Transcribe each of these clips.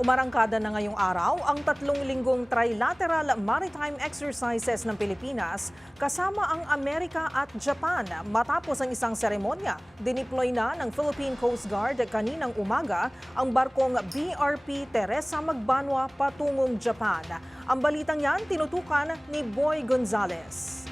Umarangkada na ngayong araw ang 3 linggong trilateral maritime exercises ng Pilipinas kasama ang Amerika at Japan. Matapos ang isang seremonya, dineploy na ng Philippine Coast Guard kaninang umaga ang barkong BRP Teresa Magbanwa patungong Japan. Ang balitang yan tinutukan ni Boy Gonzales.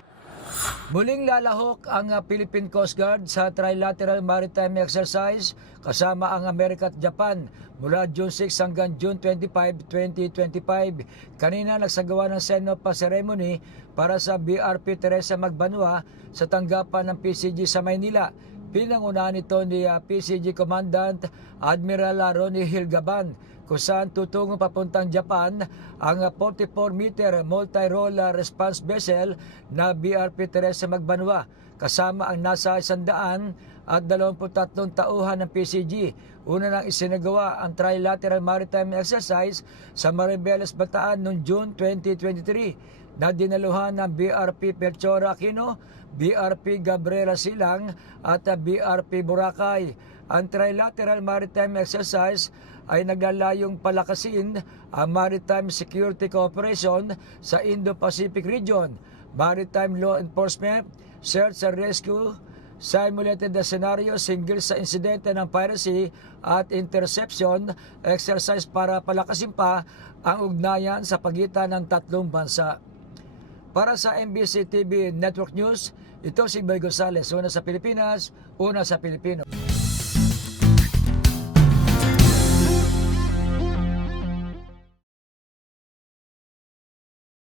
Muling lalahok ang Philippine Coast Guard sa Trilateral Maritime Exercise kasama ang Amerika at Japan mula June 6 hanggang June 25, 2025. Kanina nagsagawa ng send-off ceremony para sa BRP Teresa Magbanwa sa tanggapan ng PCG sa Maynila. Pinangunahan nito ni PCG Commandant Admiral Ronnie Hilgaban kung saan tutungong papuntang Japan ang 44-meter multi-role response vessel na BRP Teresa Magbanwa kasama ang nasa 123 tauhan ng PCG. Una nang isinagawa ang Trilateral Maritime Exercise sa Maribeles, Bataan noong June 2023 na dinaluhan ng BRP Perchora Aquino, BRP Gabriela Silang at BRP Boracay. Ang Trilateral Maritime Exercise ay naglalayong palakasin ang maritime security cooperation sa Indo-Pacific region, maritime law enforcement, search and rescue, simulated scenario single sa insidente ng piracy at interception exercise para palakasin pa ang ugnayan sa pagitan ng tatlong bansa. Para sa MBC TV Network News, ito si Boy Gonzales, una sa Pilipinas, una sa Pilipino.